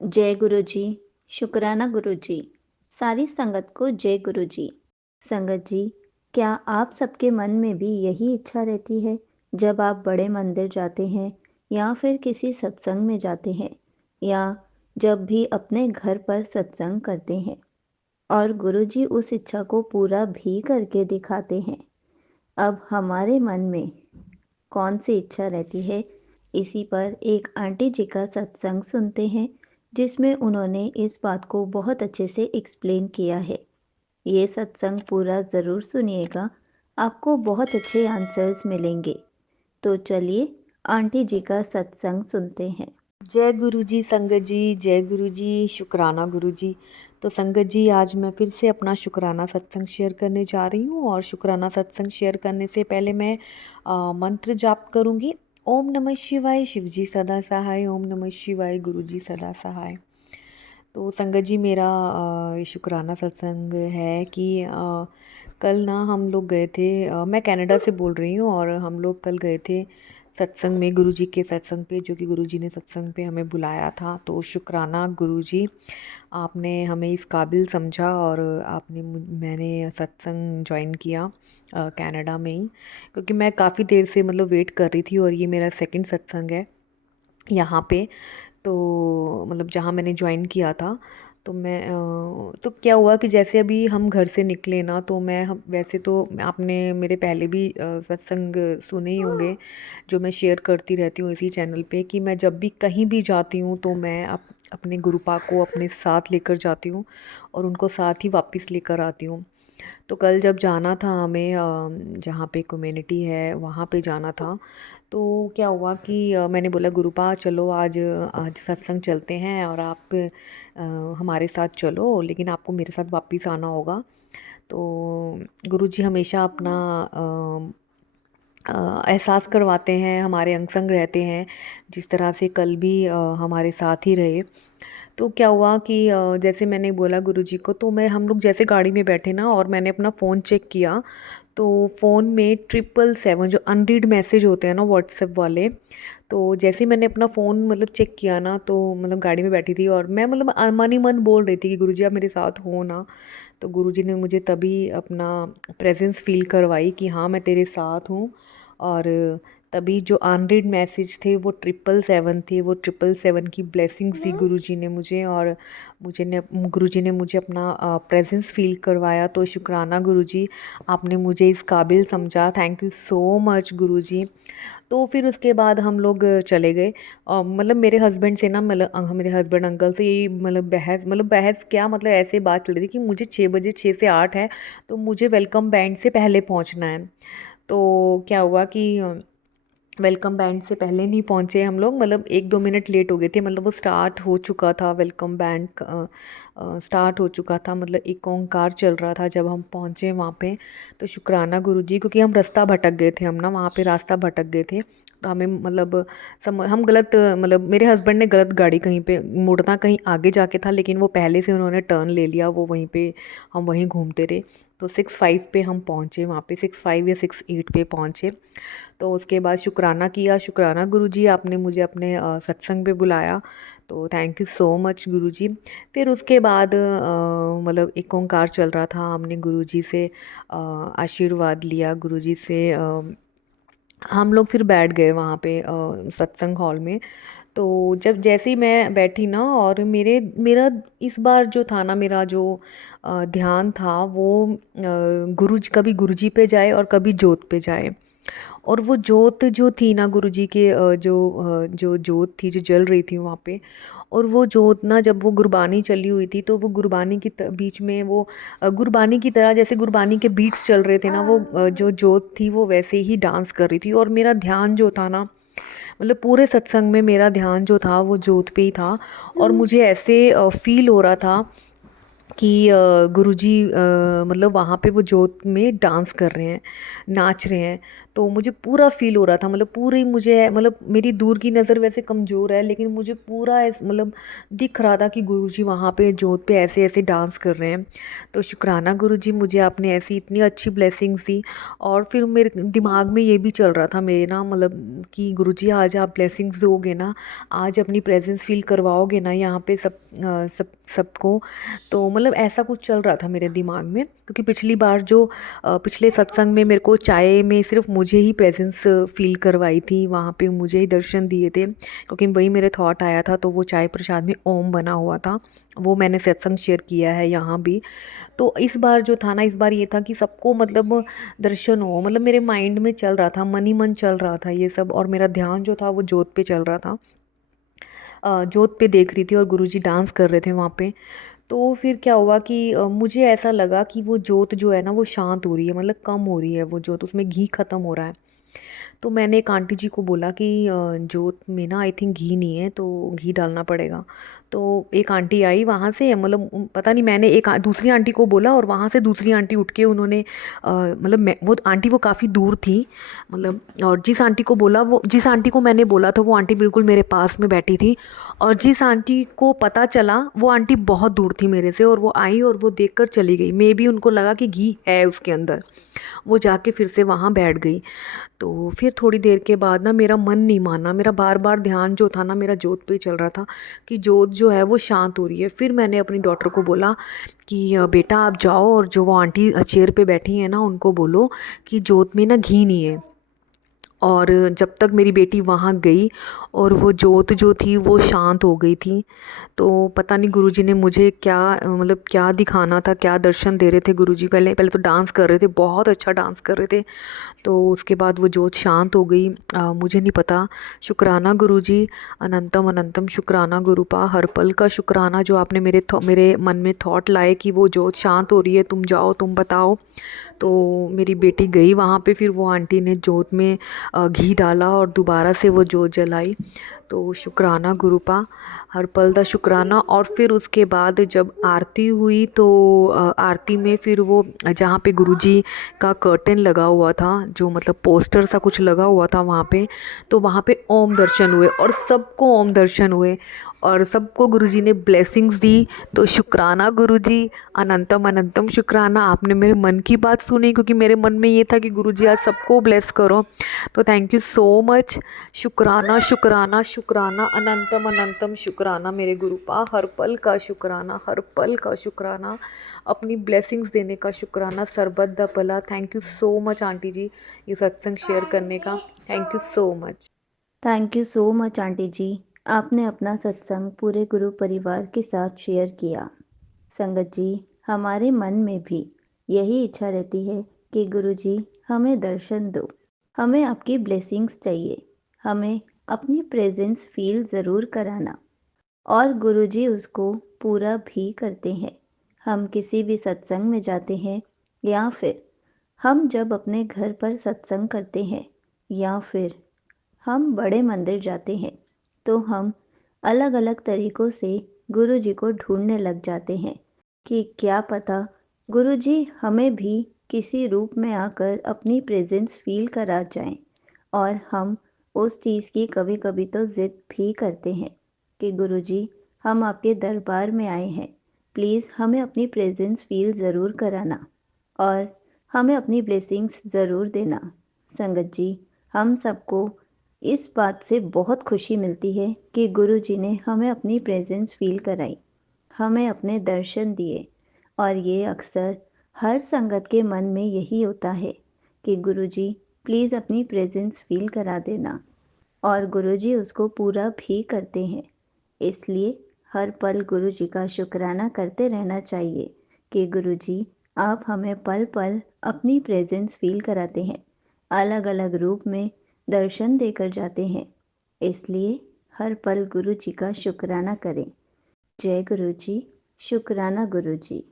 जय गुरु जी। शुक्राना गुरु जी। सारी संगत को जय गुरु जी। संगत जी, क्या आप सबके मन में भी यही इच्छा रहती है जब आप बड़े मंदिर जाते हैं या फिर किसी सत्संग में जाते हैं या जब भी अपने घर पर सत्संग करते हैं और गुरु जी उस इच्छा को पूरा भी करके दिखाते हैं? अब हमारे मन में कौन सी इच्छा रहती है, इसी पर एक आंटी जी का सत्संग सुनते हैं जिसमें उन्होंने इस बात को बहुत अच्छे से एक्सप्लेन किया है। ये सत्संग पूरा ज़रूर सुनिएगा, आपको बहुत अच्छे आंसर्स मिलेंगे। तो चलिए आंटी जी का सत्संग सुनते हैं। जय गुरु जी संगत जी, जय गुरु जी, शुक्राना गुरु जी। तो संगत जी, आज मैं फिर से अपना शुक्राना सत्संग शेयर करने जा रही हूँ। और शुक्राना सत्संग शेयर करने से पहले मैं मंत्र जाप करूँगी। ओम नमः शिवाय, शिव जी सदा सहाय। ओम नमः शिवाय, गुरु जी सदा सहाय। तो संगत जी, मेरा शुक्राना सत्संग है कि कल ना हम लोग गए थे। मैं कनाडा से बोल रही हूँ और हम लोग कल गए थे सत्संग में, गुरुजी के सत्संग पे, जो कि गुरुजी ने सत्संग पे हमें बुलाया था। तो शुक्राना गुरुजी, आपने हमें इस काबिल समझा और मैंने सत्संग ज्वाइन किया कनाडा में ही, क्योंकि मैं काफ़ी देर से मतलब वेट कर रही थी और ये मेरा सेकंड सत्संग है यहाँ पे। तो मतलब जहाँ मैंने ज्वाइन किया था, तो तो क्या हुआ कि जैसे अभी हम घर से निकले ना, तो वैसे तो आपने मेरे पहले भी सत्संग सुने ही होंगे, जो मैं शेयर करती रहती हूँ इसी चैनल पे, कि मैं जब भी कहीं भी जाती हूँ तो मैं अपने गुरुपा को अपने साथ लेकर जाती हूँ और उनको साथ ही वापस लेकर आती हूँ। तो कल जब जाना था हमें, जहाँ पे कम्युनिटी है वहाँ पे जाना था, तो क्या हुआ कि मैंने बोला गुरुपा चलो, आज आज सत्संग चलते हैं और आप हमारे साथ चलो, लेकिन आपको मेरे साथ वापस आना होगा। तो गुरुजी हमेशा अपना एहसास करवाते हैं, हमारे अंग संग रहते हैं, जिस तरह से कल भी हमारे साथ ही रहे। तो क्या हुआ कि जैसे मैंने बोला गुरुजी को, तो हम लोग जैसे गाड़ी में बैठे ना और मैंने अपना फ़ोन चेक किया, तो फ़ोन में 777 जो अनरीड मैसेज होते हैं ना व्हाट्सएप वाले, तो जैसे ही मैंने अपना फ़ोन मतलब चेक किया ना, तो मतलब गाड़ी में बैठी थी और मैं मतलब मन ही मन बोल रही थी कि गुरुजी आप मेरे साथ हो ना। तो गुरुजी ने मुझे तभी अपना प्रेजेंस फील करवाई कि हाँ मैं तेरे साथ हूँ। और तभी जो अनरीड मैसेज थे वो 777 थे, वो 777 की ब्लेसिंग्स दी गुरुजी ने मुझे, और गुरुजी ने मुझे अपना प्रेजेंस फील करवाया। तो शुक्राना गुरुजी, आपने मुझे इस काबिल समझा। थैंक यू सो मच गुरुजी। तो फिर उसके बाद हम लोग चले गए। मतलब मेरे हस्बैंड से ना, मतलब मेरे हस्बैंड अंकल से यही मतलब बहस क्या, मतलब ऐसे बात चल रही थी कि मुझे 6 बजे, 6 से 8 है, तो मुझे वेलकम बैंड से पहले पहुंचना है। तो क्या हुआ कि वेलकम बैंड से पहले नहीं पहुँचे हम लोग, मतलब 1-2 मिनट लेट हो गए थे। मतलब वो स्टार्ट हो चुका था, वेलकम बैंड स्टार्ट हो चुका था, मतलब एक ओंकार चल रहा था जब हम पहुँचे वहाँ पे। तो शुक्राना गुरुजी, क्योंकि हम रास्ता भटक गए थे, हम ना वहाँ पे रास्ता भटक गए थे। तो हमें मतलब हम गलत, मतलब मेरे हस्बैंड ने गलत गाड़ी, कहीं पे मुड़ना कहीं आगे जाके था, लेकिन वो पहले से उन्होंने टर्न ले लिया, वो वहीं पे, हम वहीं घूमते रहे। तो 6-5 पे हम पहुँचे वहाँ पे, 6-5 या 6-8 पे पहुँचे। तो उसके बाद शुक्राना किया। शुक्राना गुरुजी, आपने मुझे अपने सत्संग पे बुलाया, तो थैंक यू सो मच गुरुजी। फिर उसके बाद मतलब एक ओंकार चल रहा था, हमने गुरुजी से आशीर्वाद लिया, गुरुजी से हम लोग फिर बैठ गए वहाँ पे सत्संग हॉल में। तो जब जैसे ही मैं बैठी ना, और मेरा इस बार जो था ना, मेरा जो ध्यान था वो कभी गुरुजी पे जाए और कभी जोत पे जाए। और वो जोत जो थी ना गुरुजी के, जो जोत थी जो जल रही थी वहाँ पे, और वो जोत ना, जब वो गुरबानी चली हुई थी, तो वो गुरबानी की बीच में वो गुरबानी की तरह, जैसे गुरबानी के बीट्स चल रहे थे ना, वो जो जोत थी वो वैसे ही डांस कर रही थी। और मेरा ध्यान जो था ना, मतलब पूरे सत्संग में मेरा ध्यान जो था वो जोत पे ही था। और मुझे ऐसे फील हो रहा था कि गुरुजी मतलब वहाँ पे वो जोत में डांस कर रहे हैं, नाच रहे हैं। तो मुझे पूरा फील हो रहा था, मतलब पूरी मुझे, मतलब मेरी दूर की नज़र वैसे कमज़ोर है, लेकिन मुझे पूरा मतलब दिख रहा था कि गुरुजी वहाँ पे जोत पे ऐसे ऐसे डांस कर रहे हैं। तो शुक्राना गुरुजी, मुझे आपने ऐसी इतनी अच्छी ब्लेसिंग्स दी। और फिर मेरे दिमाग में ये भी चल रहा था मेरे ना, मतलब कि गुरुजी आज आप ब्लेसिंग्स दोगे ना, आज अपनी प्रेजेंस फील करवाओगे ना यहाँ पे सबको। तो मतलब ऐसा कुछ चल रहा था मेरे दिमाग में, क्योंकि पिछली बार जो पिछले सत्संग में मेरे को चाय में सिर्फ मुझे ही प्रेजेंस फील करवाई थी, वहाँ पे मुझे ही दर्शन दिए थे, क्योंकि वही मेरे थॉट आया था। तो वो चाय प्रसाद में ओम बना हुआ था, वो मैंने सत्संग शेयर किया है यहाँ भी। तो इस बार जो था ना, इस बार ये था कि सबको मतलब दर्शन हो, मतलब मेरे माइंड में चल रहा था, मन ही मन चल रहा था ये सब, और मेरा ध्यान जो था वो जोत पे चल रहा था। जोत पे देख रही थी और गुरुजी डांस कर रहे थे वहाँ पे। तो फिर क्या हुआ कि मुझे ऐसा लगा कि वो जोत जो है ना वो शांत हो रही है, मतलब कम हो रही है वो जोत, उसमें घी ख़त्म हो रहा है। तो मैंने एक आंटी जी को बोला कि जोत में ना आई थिंक घी नहीं है, तो घी डालना पड़ेगा। तो एक आंटी आई वहाँ से, मतलब पता नहीं, मैंने एक दूसरी आंटी को बोला, और वहाँ से दूसरी आंटी उठ के उन्होंने मतलब मैं वो आंटी वो काफ़ी दूर थी, मतलब, और जिस आंटी को मैंने बोला था वो आंटी बिल्कुल मेरे पास में बैठी थी। और जिस आंटी को पता चला वो आंटी बहुत दूर थी मेरे से, और वो आई और वो देखकर चली गई। मे बी उनको लगा कि घी है उसके अंदर, वो जाके फिर से वहाँ बैठ गई। तो फिर थोड़ी देर के बाद ना मेरा मन नहीं माना, मेरा बार बार ध्यान जो था ना मेरा जोत पे ही चल रहा था कि जोत जो है वो शांत हो रही है। फिर मैंने अपनी डॉटर को बोला कि बेटा आप जाओ और जो वो आंटी चेयर पे बैठी है ना उनको बोलो कि जोत में ना घी नहीं है। और जब तक मेरी बेटी वहाँ गई और वो जोत जो थी वो शांत हो गई थी। तो पता नहीं गुरुजी ने मुझे क्या मतलब क्या दिखाना था, क्या दर्शन दे रहे थे गुरुजी। पहले पहले तो डांस कर रहे थे, बहुत अच्छा डांस कर रहे थे। तो उसके बाद वो जोत शांत हो गई। मुझे नहीं पता। शुक्राना गुरुजी, अनंतम अनंतम शुक्राना गुरुपा, हर पल का शुक्राना जो आपने मेरे मन में थॉट लाए कि वो जोत शांत हो रही है, तुम जाओ तुम बताओ। तो मेरी बेटी गई वहाँ पे, फिर वो आंटी ने जोत में घी डाला और दोबारा से वो जोत जलाई। तो शुक्राना गुरुपा, हर पल दा शुक्राना। और फिर उसके बाद जब आरती हुई तो आरती में फिर वो जहाँ पे गुरुजी का कर्टन लगा हुआ था, जो मतलब पोस्टर सा कुछ लगा हुआ था वहाँ पे, तो वहाँ पे ओम दर्शन हुए और सबको ओम दर्शन हुए और सबको गुरुजी ने ब्लेसिंग्स दी। तो शुक्राना गुरुजी, अनंतम अनंतम शुक्राना, आपने मेरे मन की बात सुनी, क्योंकि मेरे मन में ये था कि गुरुजी आज सबको ब्लेस करो। तो थैंक यू सो मच। शुक्राना शुक्राना शुक्राना, अनंतम अनंतम शुक्राना मेरे गुरुपा, हर पल का शुक्राना, हर पल का शुक्राना, अपनी ब्लेसिंग्स देने का शुक्राना, सरबत द भला। Thank you so much aunty ji ये सत्संग शेयर करने का, thank you so much. Thank you so much aunty ji, आपने अपना सत्संग पूरे गुरु परिवार के साथ शेयर किया। संगत जी, हमारे मन में भी यही इच्छा रहती है कि गुरु जी हमें दर्शन दो, हमें आपकी ब्लेसिंग्स चाहिए, हमें अपनी प्रेजेंस फील ज़रूर कराना। और गुरु जी उसको पूरा भी करते हैं। हम किसी भी सत्संग में जाते हैं, या फिर हम जब अपने घर पर सत्संग करते हैं, या फिर हम बड़े मंदिर जाते हैं, तो हम अलग अलग तरीक़ों से गुरु जी को ढूंढने लग जाते हैं कि क्या पता गुरु जी हमें भी किसी रूप में आकर अपनी प्रेजेंस फील करा जाएं। और हम उस चीज़ की कभी कभी तो ज़िद भी करते हैं कि गुरु जी हम आपके दरबार में आए हैं, प्लीज़ हमें अपनी प्रेजेंस फील ज़रूर कराना और हमें अपनी ब्लेसिंग्स ज़रूर देना। संगत जी, हम सबको इस बात से बहुत खुशी मिलती है कि गुरु जी ने हमें अपनी प्रेजेंस फील कराई, हमें अपने दर्शन दिए। और ये अक्सर हर संगत के मन में यही होता है कि गुरु जी प्लीज़ अपनी प्रेजेंस फील करा देना, और गुरु जी उसको पूरा भी करते हैं। इसलिए हर पल गुरु जी का शुक्राना करते रहना चाहिए कि गुरु जी आप हमें पल पल अपनी प्रेजेंस फील कराते हैं, अलग अलग रूप में दर्शन देकर जाते हैं। इसलिए हर पल गुरु जी का शुक्राना करें। जय गुरु जी। शुक्राना गुरु जी।